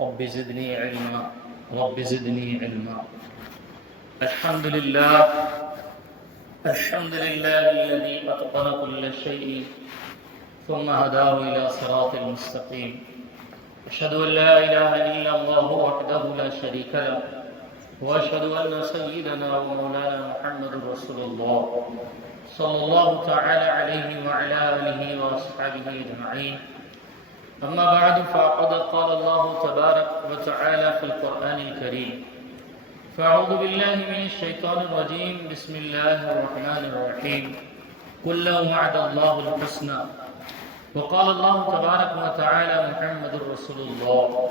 رب زدني علما رب زدني علما. الحمد لله الذي أتقن كل شيء ثم هداه إلى صراط المستقيم. أشهد أن لا إله إلا الله وحده لا شريك له وأشهد أن سيدنا ومولانا محمد رسول الله صلى الله تعالى عليه وعلى آله وأصحابه أجمعين. أما بعد فقد قال الله تبارك وتعالى في القرآن الكريم: فأعوذ بالله من الشيطان الرجيم بسم الله الرحمن الرحيم قل لو وعد الله الحسنى. وقال الله تبارك وتعالى: محمد رسول الله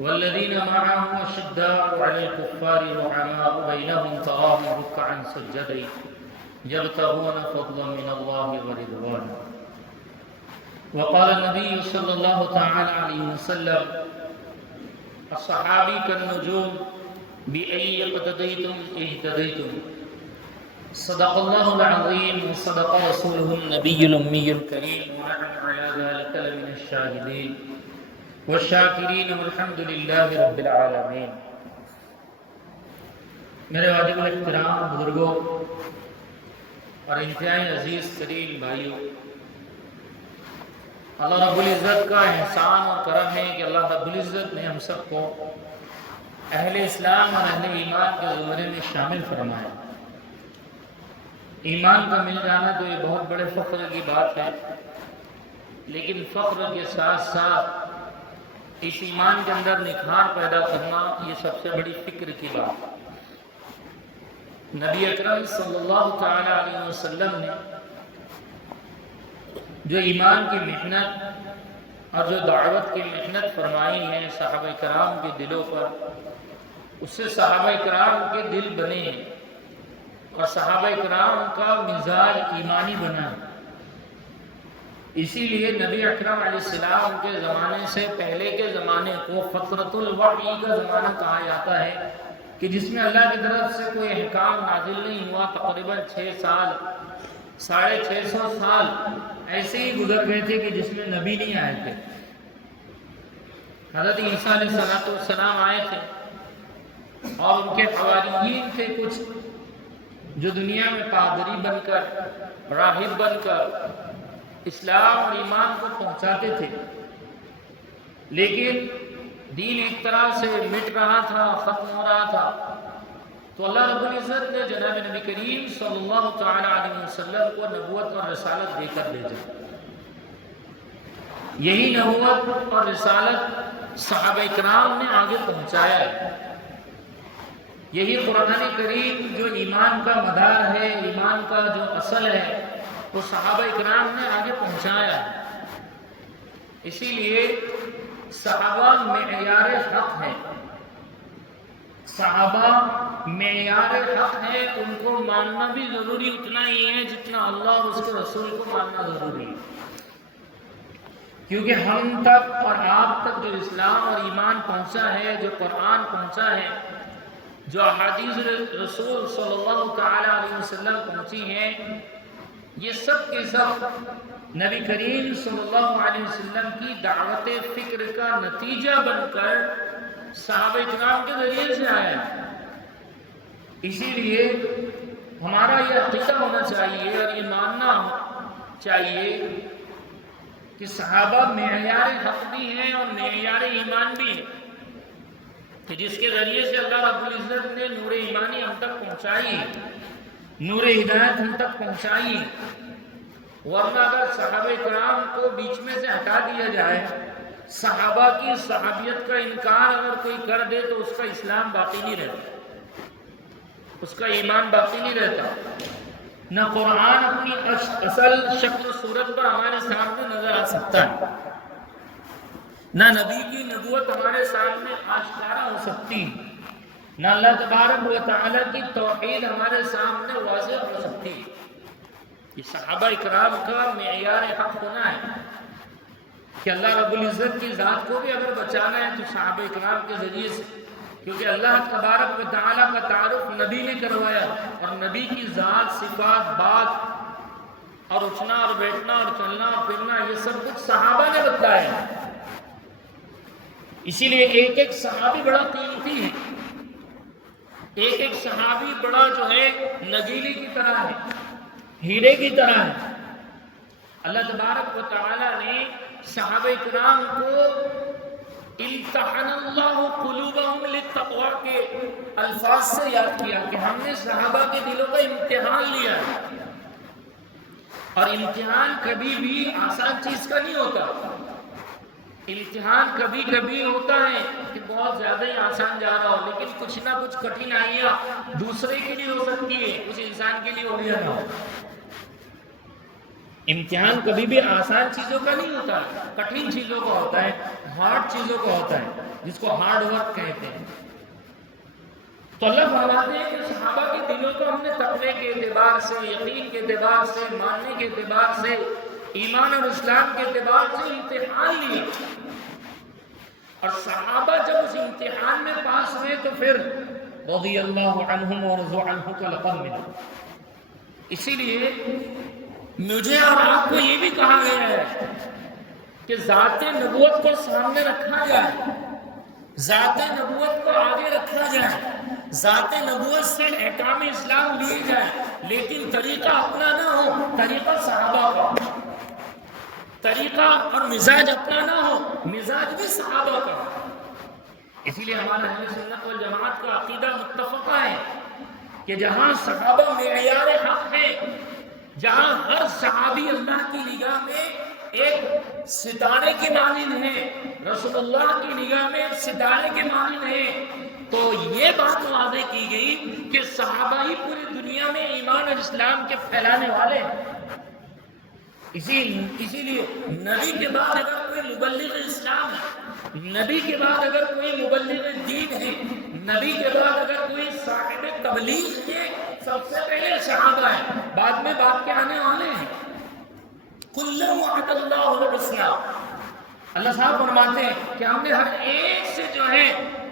والذين معه أشداء على الكفار رحماء بينهم تراهم ركعا سجدا يبتغون فضلا من الله ورضوانا. وقال النبي صلى الله تعالى عليه وسلم: الصحابي كالنجوم بأي اقتديتم اهتديتم. صدق الله العظيم وصدق رسوله النبي الأمي الكريم ونحن على ذلك لمن الشاهدين والشاکرین والحمد للہ رب العالمین. میرے واجب الاحترام بزرگوں اور انتہائی عزیز ترین بھائیوں، اللہ رب العزت کا احسان اور کرم ہے کہ اللہ رب العزت نے ہم سب کو اہل اسلام اور اہل ایمان کے زمرے میں شامل فرمایا. ایمان کا مل جانا تو یہ بہت بڑے فخر کی بات ہے، لیکن فخر کے ساتھ ساتھ اس ایمان کے اندر نکھار پیدا کرنا یہ سب سے بڑی فکر کی بات ہے. نبی اکرم صلی اللہ تعالی علیہ وسلم نے جو ایمان کی محنت اور جو دعوت کی محنت فرمائی ہے صحابہ کرام کے دلوں پر، اس سے صحابہ کرام کے دل بنے ہیں اور صحابہ کرام کا مزاج ایمانی بنا ہے. اسی لیے نبی اکرم علیہ السلام کے زمانے سے پہلے کے زمانے کو فترۃ الوحی کا زمانہ کہا جاتا ہے کہ جس میں اللہ کی طرف سے کوئی احکام نازل نہیں ہوا. تقریباً 6 سال 650 سال ایسے ہی گزر گئے تھے کہ جس میں نبی نہیں آئے تھے. حضرت عیسیٰ علیہ السلام آئے تھے اور ان کے حواریین تھے کچھ جو دنیا میں پادری بن کر راہب بن کر اسلام اور ایمان کو پہنچاتے تھے، لیکن دین ایک طرح سے مٹ رہا تھا، ختم ہو رہا تھا. تو اللہ رب العزت نے جناب نبی کریم صلی اللہ تعالی علیہ وسلم کو نبوت اور رسالت دے کر بھیجا. یہی نبوت اور رسالت صحابہ کرام نے آگے پہنچایا ہے. یہی قرآن کریم جو ایمان کا مدار ہے، ایمان کا جو اصل ہے، وہ صحابہ کرام نے آگے پہنچایا ہے. اسی لیے صحابہ معیار حق ہے، صحابہ معیار حق ہے. ان کو ماننا بھی ضروری اتنا ہی ہے جتنا اللہ اور اس کے رسول کو ماننا ضروری ہے. کیونکہ ہم تک اور آپ تک جو اسلام اور ایمان پہنچا ہے، جو قرآن پہنچا ہے، جو احادیث رسول صلی اللہ تعالی علیہ وسلم پہنچی ہیں، یہ سب کے سب نبی کریم صلی اللہ علیہ وسلم کی دعوت فکر کا نتیجہ بن کر صحابہ کرام کے ذریعے سے آیا. اسی لیے ہمارا یہ عقیدہ ہونا چاہیے اور یہ ماننا چاہیے کہ صحابہ معیار حق بھی ہیں اور معیار ایمان بھی ہیں، کہ جس کے ذریعے سے اللہ رب العزت نے نور ایمانی ہم تک پہنچائی، نور ہدایت ہم تک پہنچائی. ورنہ اگر صحابہ کرام کو بیچ میں سے ہٹا دیا جائے، صحابہ کی صحابیت کا انکار اگر کوئی کر دے تو اس کا اسلام باقی نہیں رہتا، اس کا ایمان باقی نہیں رہتا. نہ قرآن اپنی اصل شکل و صورت پر ہمارے سامنے نظر آ سکتا ہے، نہ نبی کی نبوت ہمارے سامنے آشکارا ہو سکتی، نہ اللہ تبارک و تعالیٰ کی توحید ہمارے سامنے واضح ہو سکتی. یہ صحابہ اکرام کا معیار حق ہونا ہے کہ اللہ رب العزت کی ذات کو بھی اگر بچانا ہے تو صحابہ اکرام کے ذریعے سے، کیونکہ اللہ تبارک و تعالیٰ کا تعارف نبی نے کروایا اور نبی کی ذات، صفات، بات اور اٹھنا اور بیٹھنا اور چلنا اور پھرنا یہ سب کچھ صحابہ نے بتایا. اسی لیے ایک ایک صحابی بڑا قیمتی ہے، ایک ایک صحابی بڑا جو ہے نگیلی کی طرح ہے، ہیرے کی طرح ہے۔ اللہ تبارک و تعالی نے صحابہ کرام کو امتحن اللہ قلوبہم للتقوی کے الفاظ سے یاد کیا کہ ہم نے صحابہ کے دلوں کا امتحان لیا ہے، اور امتحان کبھی بھی آسان چیز کا نہیں ہوتا۔ امتحان کبھی کبھی ہوتا ہے کہ بہت زیادہ ہی آسان جا رہا ہو، لیکن کچھ نہ کچھ کٹھنائیاں دوسرے کے لیے ہو سکتی ہے، کچھ انسان کے لیے ہو گیا نہ ہو۔ امتحان کبھی بھی آسان چیزوں کا نہیں ہوتا، کٹھن چیزوں کا ہوتا ہے، ہارڈ چیزوں کا ہوتا ہے، جس کو ہارڈ ورک کہتے ہیں۔ تو اللہ فرماتے ہیں کہ صحابہ کے دلوں کو ہم نے تقوی کے اعتبار سے، یقین کے اعتبار سے، ماننے کے اعتبار سے، ایمان اور اسلام کے اعتبار سے امتحان لیا، اور صحابہ جب اس امتحان میں پاس ہوئے تو پھر رضی اللہ عنہم ورضوا عنہ کا لقب ملا۔ اسی لیے مجھے اور آپ کو یہ بھی کہا گیا ہے کہ ذات نبوت کو سامنے رکھا جائے، ذات نبوت کو آگے رکھا جائے، ذات نبوت سے احکام اسلام لیے جائے، لیکن طریقہ اپنا نہ ہو، طریقہ صحابہ کا، طریقہ اور مزاج اپنا نہ ہو، مزاج بھی صحابہ کا۔ اسی لیے ہمارا اہل سنت والجماعت کا عقیدہ متفقہ ہے کہ جہاں صحابہ معیار حق ہے، جہاں ہر صحابی اللہ کی نگاہ میں ایک ستارے کے مانند ہے، رسول اللہ کی نگاہ میں ایک ستارے کے مانند ہے، تو یہ بات واضح کی گئی کہ صحابہ ہی پوری دنیا میں ایمان اور اسلام کے پھیلانے والے ہیں۔ اسی لیے نبی کے بعد اگر کوئی مبلغ اسلام ہے، نبی کے بعد اگر کوئی مبلغ دین ہے، نبی کے بعد اگر کوئی صاحب تبلیغ ہے، سب سے پہلے صحابہ ہے، بعد میں بات کے آنے والے ہیں۔ کُلًّا وعد اللہ الحسنى، اللہ صاحب فرماتے ہیں کہ ہم نے ہر ایک سے جو ہے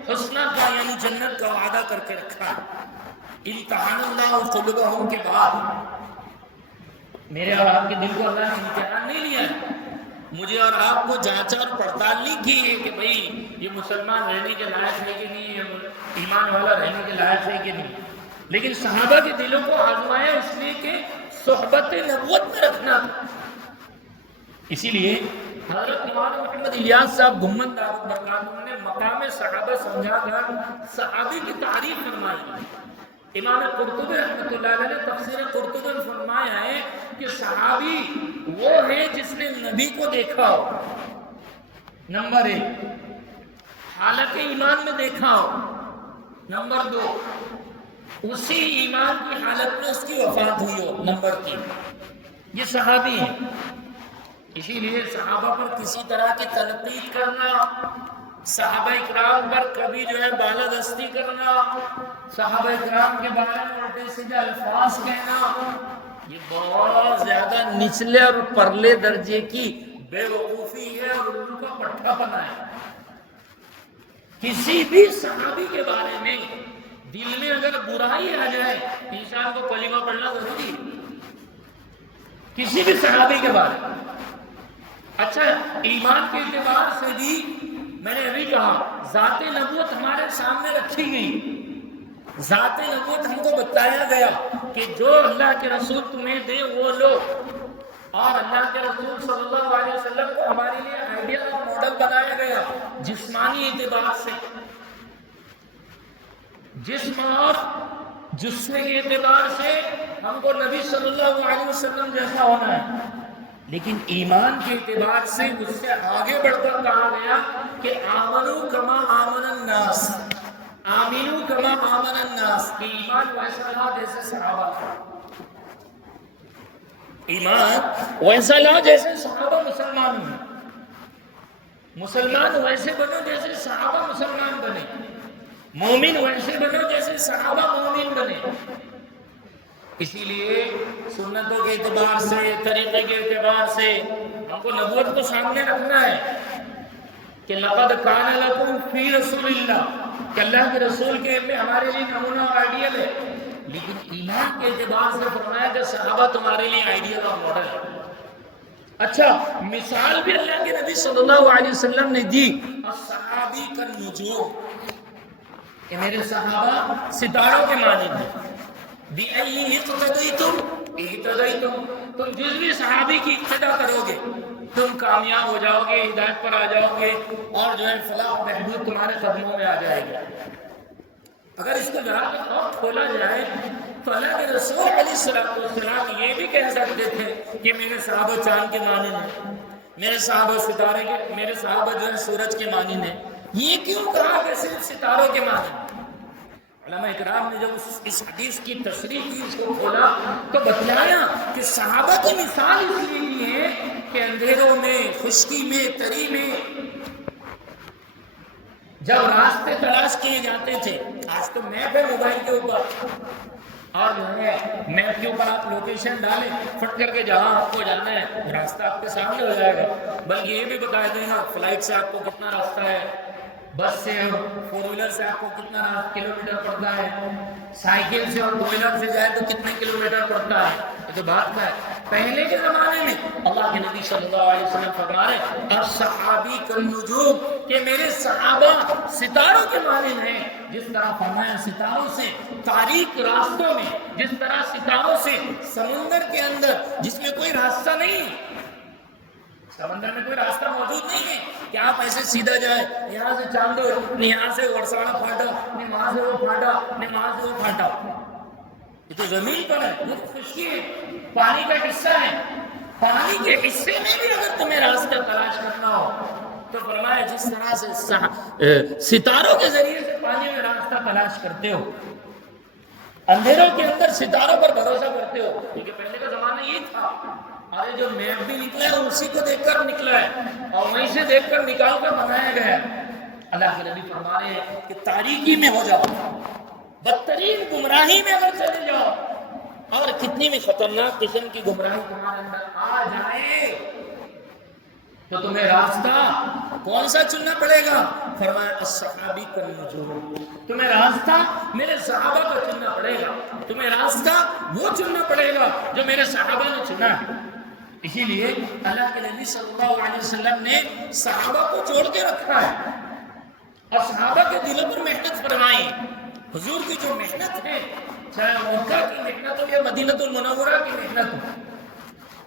حسنہ کا یعنی جنت کا وعدہ کر کے رکھا ہے۔ امتحان اللہ قلوبہم کے بعد میرے اور آپ کے دل کو اللہ نے امتحان نہیں لیا ہے، مجھے اور آپ کو جانچا اور پڑتال نہیں کی ہے کہ بھئی یہ مسلمان رہنے کے لائق ہے کہ نہیں، یہ ایمان والا رہنے کے لائق ہے کہ نہیں، لیکن صحابہ کے دلوں کو آزمایا اس لیے کہ صحبت نبوت میں رکھنا تھا۔ اسی لیے حضرت مولانا محمد الیاس صاحب گھمن دعوت برکاتہ نے مقام صحابہ سمجھا کر صحابی کی تعریف فرمائی۔ امام قرطبی رحمۃ اللہ علیہ نے تفسیر قرطبی میں فرمایا ہے کہ صحابی وہ ہے جس نے نبی کو دیکھا ہو، نمبر 1، حالت ایمان میں دیکھا ہو، نمبر 2، اسی ایمان کی حالت میں اس کی وفات ہوئی ہو، نمبر 3، یہ صحابی ہیں۔ اسی لیے صحابہ پر کسی طرح کی تنقید کرنا، صحابہ اکرام پر کبھی جو ہے بالادستی کرنا، صحابہ اکرام کے بارے میں الٹے سیدھے الفاظ کہنا، یہ بہت زیادہ نچلے اور پرلے درجے کی بے وقوفی ہے اور ان کا پٹھا پنا ہے۔ کسی بھی صحابی کے بارے میں دل میں اگر برائی آ جائے، انسان کو کلمہ پڑھنا ضروری ہے کسی بھی صحابی کے بارے میں۔ اچھا، ایمان کے اعتبار سے بھی میں نے ابھی کہا ذات نبوت ہمارے سامنے رکھی گئی، ذات نبوت ہم کو بتایا گیا کہ جو اللہ کے رسول تمہیں دے وہ لو، اور اللہ کے رسول صلی اللہ علیہ وسلم کو ہمارے لیے آئیڈیل اور ماڈل بنایا گیا جسمانی اعتبار سے، جسم اور جسم کے اعتبار سے ہم کو نبی صلی اللہ علیہ وسلم جیسا ہونا ہے، لیکن ایمان کے اعتبار سے اس سے آگے بڑھ کر کہا گیا کہ آمنوا کما آمن الناس، آمنوا کما آمن الناس، کہ ایمان ویسا لا جیسے صحابہ کا، ایمان ویسا لا جیسے صحابہ مسلمان ہوئے، مسلمان ویسے بنو جیسے صحابہ مسلمان بنے، مومن ویسے بنو جیسے صحابہ مومن بنے۔ اسی لیے سنتوں کے اعتبار سے، طریقے کے اعتبار سے ہم کو نبوت کو سامنے رکھنا ہے کہ لقد کان لکم فی رسول اللہ، کہ اللہ کے رسول کے میں ہمارے لیے نمونہ اور آئیڈیل ہے، لیکن ایمان کے اعتبار سے فرمایا کہ صحابہ تمہارے لیے آئیڈیل اور ماڈل ہے۔ اچھا مثال بھی اللہ کے نبی صلی اللہ علیہ وسلم نے دی، الصحابی کالنجوم، کہ میرے صحابہ ستاروں کے مانند ہیں، بِأَيِّهِ اقْتَدَيْتُمْ اهْتَدَيْتُمْ، تم جس بھی صحابی کی اقتدا کرو گے تم کامیاب ہو جاؤ گے، ہدایت پر آ جاؤ گے، اور جو ہے فلاح و بہبود تمہارے قدموں میں آ جائے گا۔ اگر اس کو ذرا اور کھولا جائے تو اللہ کے رسول علیہ السلام یہ بھی کہہ سکتے تھے کہ میرے صحابہ چاند کے مانند ہیں، میرے صحابہ ستارے کے، میرے صحابہ جو ہے سورج کے مانند ہیں۔ یہ کیوں کہا کہ صرف ستاروں کے مانند؟ علماء اکرام نے جب اس حدیث کی تشریح کی، اس کو کھولا تو بتلایا کہ صحابہ کی مثال اس لیے دی ہے کہ اندھیروں میں، خشکی میں، تری میں جب راستے تلاش کیے جاتے تھے، آج تو میپ ہے موبائل کے اوپر، اور جو ہے میپ کے اوپر آپ لوکیشن ڈالیں، فٹ کر کے جہاں آپ کو جانا ہے راستہ آپ کے سامنے ہو جائے گا، بلکہ یہ بھی بتا دیں گا فلائٹ سے آپ کو کتنا راستہ ہے، بس سے اور فور ویلر سے آپ کو کتنا کلومیٹر پڑتا ہے، سائیکل سے اور ٹو ویلر سے جائے تو کتنے کلومیٹر پڑتا ہے۔ یہ تو بات کا ہے۔ پہلے کے زمانے میں اللہ کے نبی صلی اللہ علیہ وسلم فرما رہے الصحابی کالنجوم، کہ میرے صحابہ ستاروں کے مانند ہیں، جس طرح فرمایا ستاروں سے تاریک راستوں میں، جس طرح ستاروں سے سمندر کے اندر جس میں کوئی راستہ نہیں، سمندر میں کوئی راستہ موجود نہیں ہے کہ آپ ایسے سیدھا جائیں، یہاں سے چاندو، یہاں سے ورساڑا پھاٹا، وہاں سے وہ پھاٹا، وہاں سے وہ پھاٹا، یہ تو زمین پر ہے، وہ خشکی ہے، پانی کا حصہ ہے، پانی کے حصے میں بھی اگر تمہیں راستہ تلاش کرنا ہو تو فرمایا جس طرح سے ستاروں کے ذریعے سے پانی میں راستہ تلاش کرتے ہو، اندھیروں کے اندر ستاروں پر بھروسہ کرتے ہو، کیونکہ پہلے کا زمانہ یہ تھا، اور جو میپ بھی نکلا ہے اسی کو دیکھ کر نکلا ہے، اور وہیں سے دیکھ کر نکال کر بنایا گیا ہے۔ اللہ کے نبی فرما رہے ہیں کہ تاریکی میں ہو جاؤ، بدترین گمراہی میں اگر چلے جاؤ، اور کتنی بھی خطرناک قسم کی گمراہی تمہارے اندر آ جائے تو تمہیں راستہ کون سا چننا پڑے گا؟ فرمایا الصحابی کالنجوم، تمہیں راستہ میرے صحابہ کو چننا پڑے گا، تمہیں راستہ وہ چننا پڑے گا جو میرے صحابہ نے چنا ہے۔ اسی لیے اللہ کے نبی صلی اللہ علیہ وسلم نے صحابہ کو جوڑ کے رکھا ہے اور صحابہ کے دلوں پر محنت فرمائی۔ حضور کی جو محنت ہے، چاہے مکہ کی محنت ہو یا مدینہ المنورہ کی محنت ہو،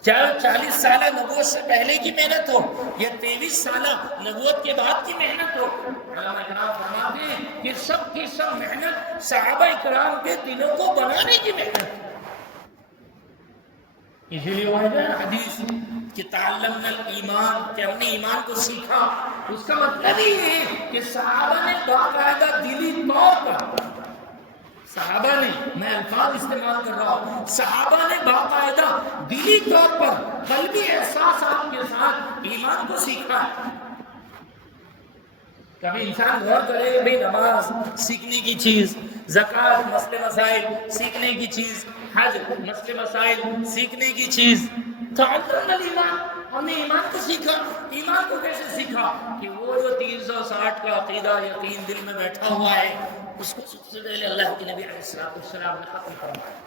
چاہے 40 سالہ نبوت سے پہلے کی محنت ہو یا 23 سالہ نبوت کے بعد کی محنت ہو، علماء اکرام فرماتے ہیں کہ سب کی سب محنت صحابہ اکرام کے دلوں کو بنانے کی محنت۔ اسی لیے وہ ہے حدیث کہ تعلمنا الایمان، کہ ہم نے ایمان کو سیکھا، اس کا مطلب یہ ہے کہ صحابہ نے باقاعدہ دلی طور پر، صحابہ نے، میں الفاظ استعمال کر رہا ہوں، صحابہ نے باقاعدہ دلی طور پر قلبی احساسات کے ساتھ ایمان کو سیکھا ہے۔ کبھی انسان غور کرے بھئی نماز سیکھنے کی چیز، زکوٰۃ مسئلے مسائل سیکھنے کی چیز، حج مسئلے مسائل سیکھنے کی چیز، تعلمنا الایمان، ہم نے ایمان کو سیکھا۔ ایمان کو کیسے سیکھا؟ کہ وہ جو 360 کا عقیدہ یقین دل میں بیٹھا ہوا ہے، اس کو سب سے پہلے اللہ کے نبی علیہ السلام نے ختم کروایا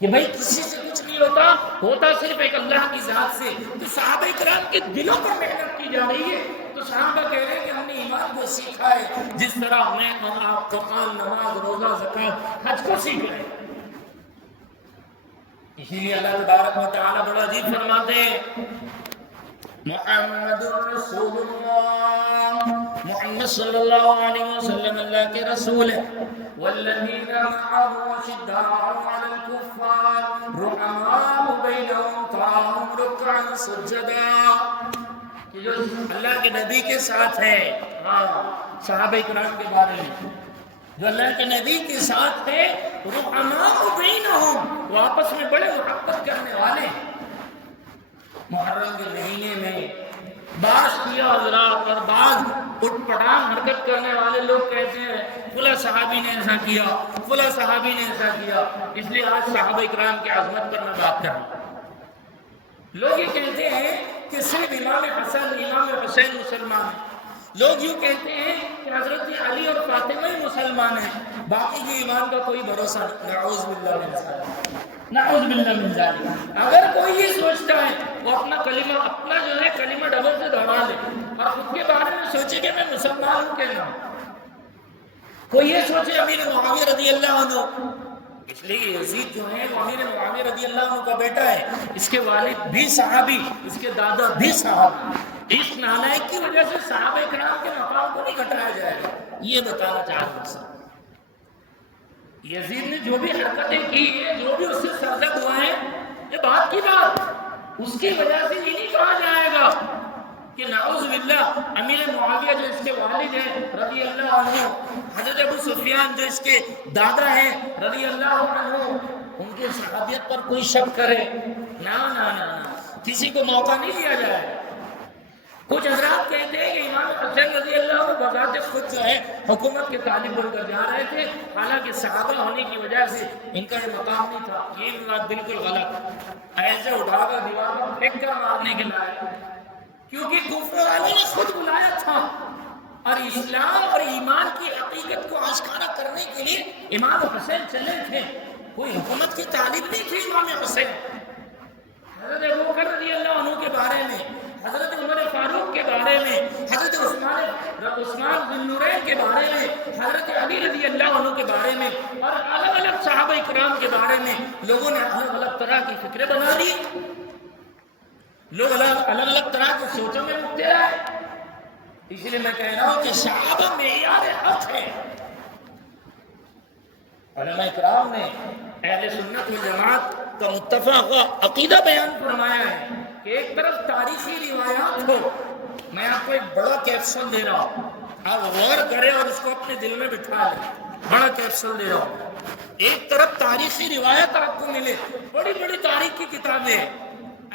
کہ بھائی کسی سے کچھ نہیں ہوتا صرف ایک اللہ کی ذات سے۔ تو صحابہ کرام کے دلوں پر محنت کی جا رہی ہے، تو صحابہ کہہ رہے ہیں کہ ہم نے ایمان کو سیکھا ہے جس طرح میں اور آپ قرآن، نماز، روزہ، زکوٰۃ، حج کو سیکھ رہے ہیں۔ اسی لیے اللہ تبارک و تعالیٰ بڑا عجیب فرماتے ہیں محمد رسول اللہ، محمد صلی اللہ علیہ وسلم اللہ کے رسول ہے، والذین معه اشداء علی الکفار رحماء بینہم تراہم رکعا سجدا، کہ جو اللہ کے نبی کے ساتھ ہے، صحابہ کرام کے بارے میں جو اللہ کے نبی کے ساتھ ہے، رحماء بینہم، وہ آپس میں بڑے محبت کرنے والے۔ محرم کے مہینے میں بعض کیا حضرات اور بعض اٹھ پٹانگ حرکت کرنے والے لوگ کہتے ہیں فلاں صحابی نے ایسا کیا، فلاں صحابی نے ایسا کیا، اس لیے آج صحابہ اکرام کی عظمت پر میں بات کر رہا ہوں۔ لوگ یہ کہتے ہیں کہ صرف امام حسن، امام حسین مسلمان ہیں، لوگ یوں کہتے ہیں کہ حضرت علی اور فاطمہ ہی مسلمان ہیں، باقی کے ایمان کا کوئی بھروسہ نہیں۔ نعوذ باللہ من ذالک، نعوذ باللہ من ذالک۔ اگر کوئی یہ سوچتا ہے وہ اپنا جو ہے کلمہ ڈبل سے دوہرا لے اور خود کے بارے میں سوچے کہ میں مسلمان ہوں کہ نہ. کوئی یہ سوچے امیر معاویہ رضی اللہ عنہ، اس لیے یزید جو ہے وہ امیر معاویہ رضی اللہ عنہ کا بیٹا ہے، اس کے والد بھی صحابی، اس کے دادا بھی صحابی. اس نالائق کی وجہ سے صحابہ کرام کے مقام کو نہیں گھٹایا جائے گا، یہ بتانا چاہ رہا ہوں. یزید نے جو بھی حرکتیں کی ہیں، جو بھی اس سے سرزد ہوا ہے، یہ بات کی بات، اس کی وجہ سے یہ نہیں کہا جائے گا کہ نعوذ باللہ امیر معاویہ جو اس کے والد ہیں رضی اللہ عنہ، حضرت ابو سفیان جو اس کے دادا ہیں رضی اللہ عنہ، ان کے صحابیت پر کوئی شک کرے. نا نا نا نا، کسی کو موقع نہیں دیا جائے. کچھ حضرات کہتے ہیں کہ امام حسین رضی اللہ عنہ بذات خود جو ہے حکومت کے طالب بن کر جا رہے تھے، حالانکہ صحابہ ہونے کی وجہ سے ان کا یہ مقام نہیں تھا. یہ بات بالکل غلط، ایسے اٹھا کر دیوار پر پھینک کر مارنے کے لائق، کیونکہ کفر والوں نے خود بلایا تھا اور اسلام اور ایمان کی حقیقت کو آشکارا کرنے کے لیے امام حسین چلے تھے. کوئی حکومت کی طالب نہیں تھی امام حسین. حضرت ابوبکر رضی اللہ عنہ کے بارے میں، حضرت عمر فاروق کے بارے میں، حضرت عثمان ذو النورین کے بارے میں، حضرت علی رضی اللہ عنہ کے بارے میں اور الگ الگ صحابہ اکرام کے بارے میں لوگوں نے الگ الگ طرح کی فکریں بنا لی. لوگ الگ الگ طرح کے سوچوں میں مبتلا ہے. اس لیے میں کہہ رہا ہوں کہ صحابہ معیار حق ہے. علماء اکرام نے اہل سنت والجماعت کا متفق عقیدہ بیان فرمایا ہے کہ ایک طرف تاریخی روایات ہو. میں آپ کو ایک بڑا کیپسول دے رہا ہوں، آپ غور کریں اور اس کو اپنے دل میں بٹھا لیں. بڑا کیپسول دے رہا ہوں. ایک طرف تاریخی روایت آپ کو ملے، بڑی بڑی تاریخ کی کتابیں،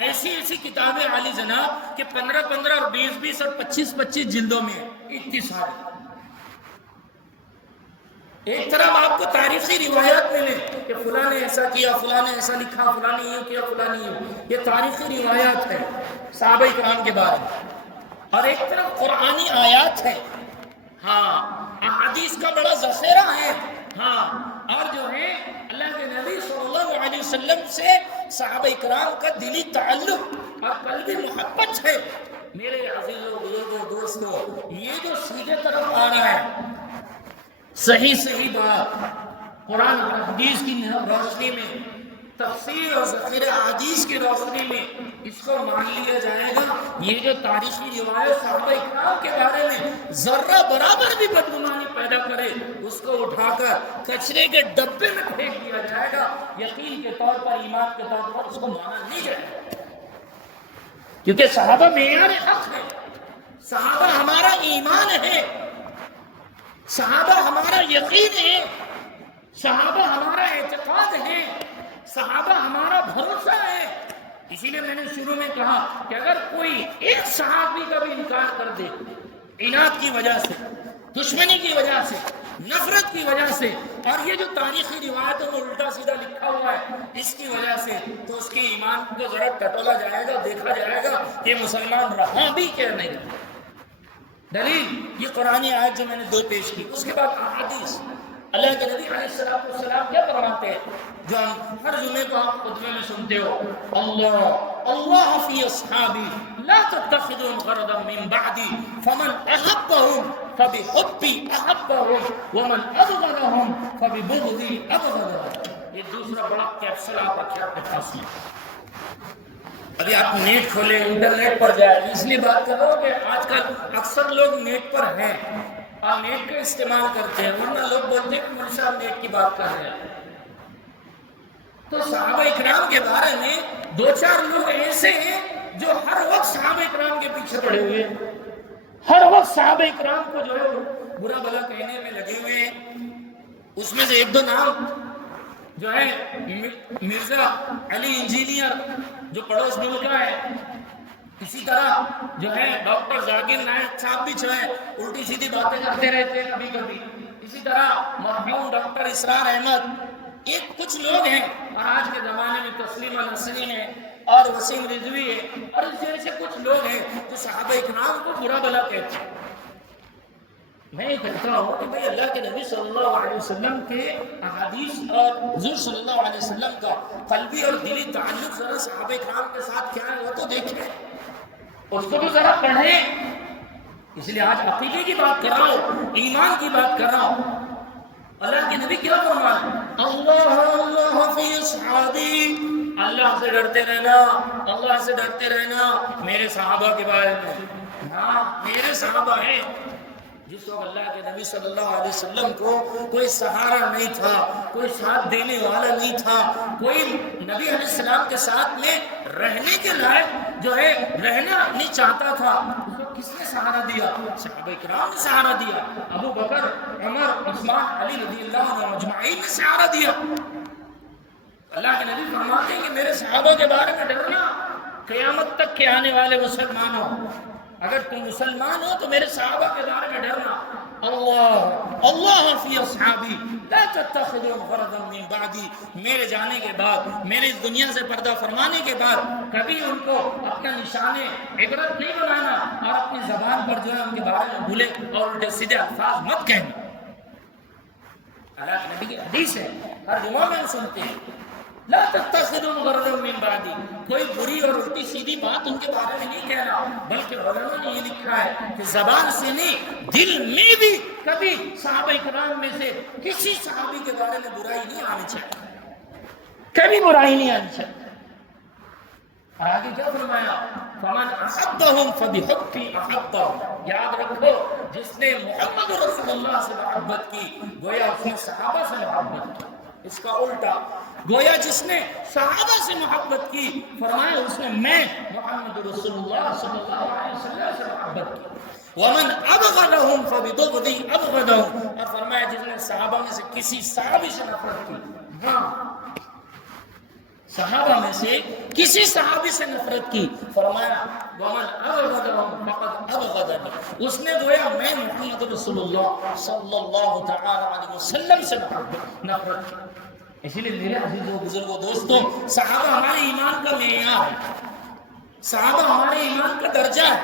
ایسی کتابیں عالی جناب کہ 15 اور 20 اور 25 جلدوں میں اتنی ساری. ایک طرف آپ کو تاریخی روایات ملے کہ فلاں نے ایسا کیا، فلاں نے ایسا لکھا، فلاں نے یہ کیا، فلاں نے یہ تاریخی روایات ہے صحابہ کرام کے بارے میں. اور ایک طرف قرآنی آیات ہے، ہاں احادیث کا بڑا ذخیرہ ہے، ہاں اور جو ہے اللہ کے نبی صلی اللہ علیہ وسلم سے صحابہ کرام کا دلی تعلق اور قلبی محبت ہے. میرے عزیزوں بزرگوں دوستوں، یہ جو سیدھے طرف آ رہا ہے صحیح بات قرآن اور حدیث کی روشنی میں، تفسیر اور ذخیرہ حدیث کی روشنی میں اس کو مان لیا جائے گا. یہ جو تاریخی روایت صحابہ اکرام کے بارے میں ذرہ برابر بھی بدگمانی پیدا کرے، اس کو اٹھا کر کچرے کے ڈبے میں پھینک دیا جائے گا. یقین کے طور پر، ایمان کے طور پر اس کو مانا نہیں جائے گا، کیونکہ صحابہ معیار حق ہے. صحابہ ہمارا ایمان ہے، صحابہ ہمارا یقین ہے، صحابہ ہمارا اعتقاد ہے، صحابہ ہمارا بھروسہ ہے. اسی لیے میں نے شروع میں کہا کہ اگر کوئی ایک صحابی کا بھی انکار کر دے عناد کی وجہ سے، دشمنی کی وجہ سے، نفرت کی وجہ سے، اور یہ جو تاریخی روایتوں میں الٹا سیدھا لکھا ہوا ہے اس کی وجہ سے، تو اس کے ایمان کو ذرا ٹٹولا جائے گا، دیکھا جائے گا کہ مسلمان رہا بھی کیا نہیں رہا. دلیل یہ قرآنی آیت جو میں نے 2 پیش کی، اس کے بعد احادیث. اللہ کے نبی علیہ السلام کیا فرماتے ہیں جو ہم ہر جمعے کو آپ خطبے میں سنتے ہو؟ اللہ فی اصحابی لا تتخذوا غرضا من بعدی فمن احبهم فبحبی احبهم ومن ابغضهم فببغضی ابغضهم. یہ دوسرا بڑا کیپسول آپ رکھیں اپنے پاس میں. ابھی آپ نیٹ کھولے، انٹرنیٹ پر جائے، اس لیے بات کر رہا ہوں کہ آج کل اکثر لوگ نیٹ پر ہیں اور نیٹ کا استعمال کرتے ہیں، ورنہ لوگ بولتے ہیں کہ مولوی صاحب نیٹ کی بات کر رہے ہیں. تو صحابہ اکرام کے بارے میں 2-4 لوگ ایسے ہیں جو ہر وقت صحابہ اکرام کے پیچھے پڑے ہوئے ہیں، ہر وقت صحابہ اکرام کو جو ہے برا بھلا کہنے میں لگے ہوئے ہیں. اس میں سے 1-2 نام جو ہے مرزا علی انجینئر جو پڑوس ملک کا ہے، اسی طرح جو ہے ڈاکٹر ذاکر نائک صاحب بھی جو ہے الٹی سیدھی باتیں کرتے رہتے ہیں کبھی کبھی. اسی طرح مرحوم ڈاکٹر اسرار احمد، ایک کچھ لوگ ہیں، اور آج کے زمانے میں تسلیمہ نسری ہے اور وسیم رضوی ہے اور اس جیسے کچھ لوگ ہیں جو صحابہ اکرام کو برا بھلا کہتے ہیں. میں یہ کہتا ہوں کہ بھائی اللہ کے نبی صلی اللہ علیہ وسلم کے احادیث اور حضور صلی اللہ علیہ وسلم کا قلبی اور دلی تعلق ذرا صحابہ کرام کے ساتھ کیا ہے وہ تو دیکھیں، اس کو بھی ذرا پڑھیں. اس لیے آج عقیدے کی بات کر رہا ہوں، ایمان کی بات کر رہا ہوں. اللہ کے نبی کیا فرمایا؟ اللہ اللہ فی اصحابی، اللہ سے ڈرتے رہنا، اللہ سے ڈرتے رہنا میرے صحابہ کے بارے میں. ہاں میرے صحابہ ہیں. جس وقت اللہ کے نبی صلی اللہ علیہ وسلم کو کوئی سہارا نہیں تھا، کوئی ساتھ دینے والا نہیں تھا، کوئی نبی علیہ السلام کے ساتھ میں رہنے کے لائق جو ہے رہنا نہیں چاہتا تھا، اس کو کس نے سہارا دیا؟ صحابہ کرام نے سہارا دیا. ابو بکر، عمر، عثمان، علی رضی اللہ عنہ اجمعین نے سہارا دیا. اللہ کے نبی فرماتے ہیں کہ میرے صحابہ کے بارے میں ڈرنا. قیامت تک کے آنے والے مسلمانوں، اگر تم مسلمان ہو تو میرے صحابہ کے بارے میں ڈرنا. اللہ اللہ فی اصحابی لا تتخذوا غرضا من بعدی، میرے جانے کے بعد، میرے اس دنیا سے پردہ فرمانے کے بعد کبھی ان کو اپنا نشان عبرت نہیں بنانا اور اپنی زبان پر جو ہے ان کے بارے میں بھولے اور الٹے سیدھے الفاظ مت کہنا. اللہ کے نبی کی حدیث ہے، ہر جمعہ میں ہم سنتے ہیں لا تتخذوا غرضا من بعدی، کوئی بری اور الٹی سیدھی بات ان کے بارے میں نہیں کہنا، بلکہ علماء نے یہ لکھا ہے کہ زبان سے نہیں دل میں بھی کبھی صحابہ کرام میں سے کسی صحابی کے بارے میں برائی نہیں آنی چاہیے، کبھی برائی نہیں آنی چاہیے. اور آگے کیا فرمایا؟ فمن احبهم فبحبی احبهم، یاد رکھو جس نے محمد رسول اللہ سے محبت کی گویا اس نے صحابہ سے محبت کی. اس کا الٹا گویا جس نے صحابہ سے محبت کی فرمایا اس نے میں محمد رسول اللہ صلی اللہ علیہ وسلم سے محبت کی. ومن ابغضهم فببغضی ابغضهم، اور فرمایا جس نے صحابہ میں سے کسی صحابی سے نفرت کی، ہاں صحابہ میں سے کسی صحابی سے نفرت کی، فرمایا ومن ابغضهم فقد ابغضنی، اس نے گویا میں محمد رسول اللہ صلی اللہ تعالی علیہ وسلم سے نفرت کی. اسی لیے میرے عزیزوں بزرگوں دوستوں، صحابہ ہمارے ایمان کا معیار ہے، صحابہ ہمارے ایمان کا درجہ ہے.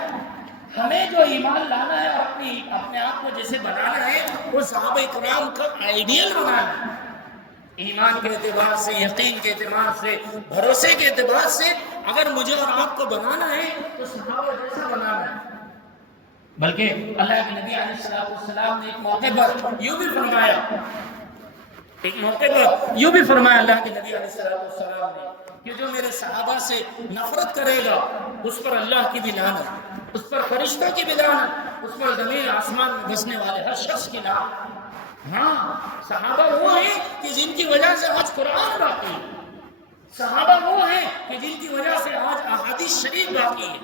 ہمیں جو ایمان لانا ہے اور اپنے آپ کو جیسے بنانا ہے وہ صحابہ کرام کا آئیڈیل بنانا ہے. ایمان کے اعتبار سے، یقین کے اعتبار سے، بھروسے کے اعتبار سے اگر مجھے اور آپ کو بنانا ہے تو صحابہ جیسا بنانا ہے. بلکہ اللہ کے نبی علیہ السلام نے ایک موقع پر یوں بھی فرمایا، اللہ کے نبی علیہ السلام نے کہ جو میرے صحابہ سے نفرت کرے گا اس پر اللہ کی بھی لعنت، اس پر فرشتوں کی بھی لعنت، اس پر زمین آسمان میں بسنے والے ہر شخص کی لعنت. ہاں صحابہ وہ ہیں کہ جن کی وجہ سے آج قرآن باقی ہے، صحابہ وہ ہیں کہ جن کی وجہ سے آج احادیث شریف باقی ہے،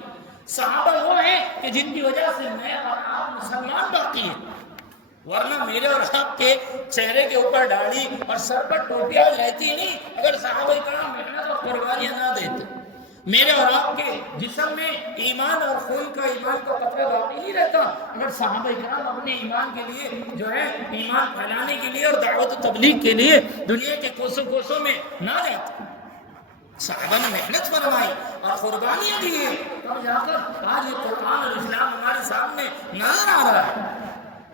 صحابہ وہ ہیں کہ جن کی وجہ سے میں اور آپ مسلمان باقی ہیں. ورنہ میرے اور آپ کے چہرے کے اوپر داڑھی اور سر پر ٹوپیاں رہتی نہیں اگر صحابہ کرام محنت اور قربانیاں نہ دیتے. میرے اور آپ کے جسم میں ایمان اور خون کا ایمان کا قطرہ باقی نہیں رہتا اگر صحابہ کرام اپنے ایمان کے لیے جو ہے ایمان پھیلانے کے لیے اور دعوت و تبلیغ کے لیے دنیا کے کوسوں کوسوں میں نہ رہتے. صحابہ نے محنت فرمائی اور قربانیاں دی ہیں، تب جا کر آج یہ قرآن اور اسلام ہمارے سامنے نظر آ رہا ہے.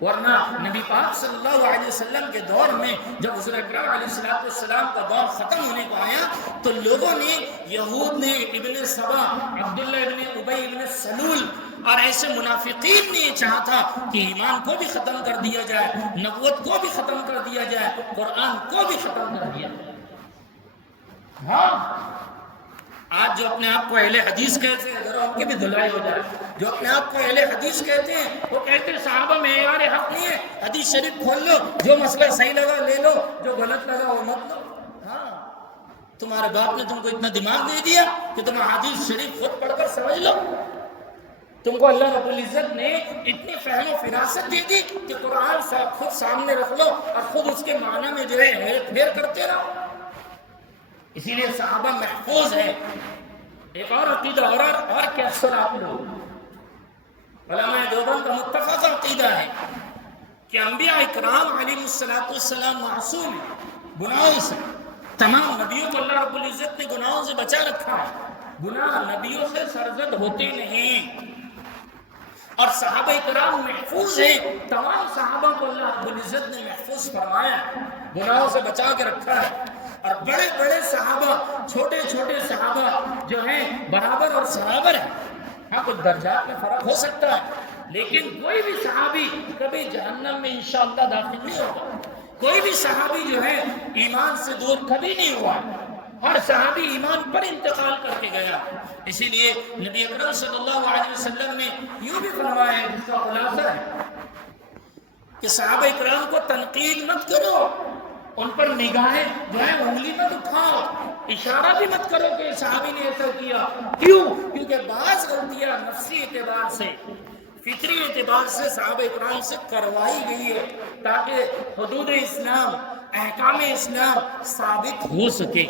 ورنہ نبی پاک صلی اللہ علیہ وسلم کے دور میں جب حضور اکرم علیہ السلام کا دور ختم ہونے کو آیا تو لوگوں نے، یہود نے، ابن سبا، عبداللہ ابن ابی ابن سلول اور ایسے منافقین نے یہ چاہا تھا کہ ایمان کو بھی ختم کر دیا جائے، نبوت کو بھی ختم کر دیا جائے، قرآن کو بھی ختم کر دیا جائے. ہاں آج جو اپنے آپ کو اہل حدیث کہتے ہیں ذرا ان کی بھی دھلائی ہو جائے. جو اپنے آپ کو اہل حدیث کہتے ہیں وہ کہتے ہیں صحابہ معیار حق نہیں ہے، حدیث شریف کھول لو، جو مسئلہ صحیح لگا لے لو، جو غلط لگا وہ مت لو. ہاں تمہارے باپ نے تم کو اتنا دماغ دے دیا کہ تم حدیث شریف خود پڑھ کر سمجھ لو. تم کو اللہ رب العزت نے اتنی فہم و فراست دے دی کہ قرآن خود سامنے رکھ لو اور خود اس کے معنی میں جو ہے ہیر پھیر کرتے رہو. اسی لیے صحابہ محفوظ ہے. ایک اور عقیدہ اور کیا اکثر آپ لوگ علماء دیوبند کا متفق عقیدہ ہے کہ انبیاء اکرام علیہ السلام معصوم ہیں گناہوں سے. تمام نبیوں کو اللہ رب العزت نے گناہوں سے بچا رکھا ہے. گناہ نبیوں سے سرزد ہوتے نہیں. اور صحابہ کرام محفوظ ہیں. تمام صحابہ کو اللہ رب العزت نے محفوظ فرمایا، گناہوں سے بچا کے رکھا ہے. اور بڑے بڑے صحابہ، چھوٹے چھوٹے صحابہ جو ہیں برابر اور برابر ہیں. ہاں کچھ درجات میں فرق ہو سکتا ہے، لیکن کوئی بھی صحابی کبھی جہنم میں انشاءاللہ داخل نہیں ہوگا. کوئی بھی صحابی جو ہے ایمان سے دور کبھی نہیں ہوا. ہر صحابی ایمان پر انتقال کر کے گیا. اسی لیے نبی اکرم صلی اللہ علیہ وسلم نے یوں بھی فرمایا ہے، جس کا خلاصہ ہے کہ صحابہ اکرام کو تنقید مت کرو، ان پر نگاہیں جو ہے انگلی مت اٹھاؤ، اشارہ بھی مت کرو کہ صحابی نے ایسا کیا. کیوں؟ کیونکہ بعض غلطیاں نفسی اعتبار سے، فطری اعتبار سے صحابہ اکرام سے کروائی گئی ہے تاکہ حدود اسلام، احکام اسلام ثابت ہو سکے.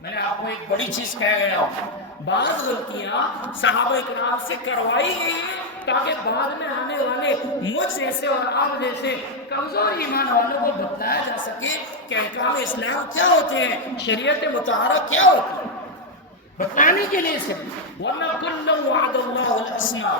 میں نے آپ کو ایک بڑی چیز کہہ گیا ہوں، بعض غلطیاں صحابہ اکرام سے کروائی گئی ہیں تاکہ بعد میں آنے والے مجھ جیسے اور آپ جیسے کمزور ایمان والوں کو بتلایا جا سکے کہ احکام اسلام کیا ہوتے ہیں، شریعت مطہرہ کیا ہوتی ہے، بتانے کے لیے سے. ورنہ کل وعد اللہ الحسنى،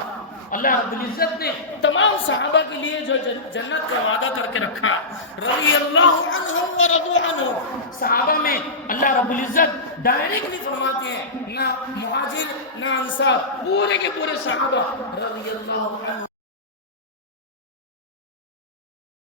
اللہ رب العزت نے تمام صحابہ کے لیے جو جنت کا وعدہ کر کے رکھا، رضی اللہ عنہم ورضوا عنہ. صحابہ میں اللہ رب العزت ڈائریکٹ نہیں فرماتے ہیں، نہ مہاجر نہ انصار، پورے کے پورے صحابہ رضی اللہ عنہ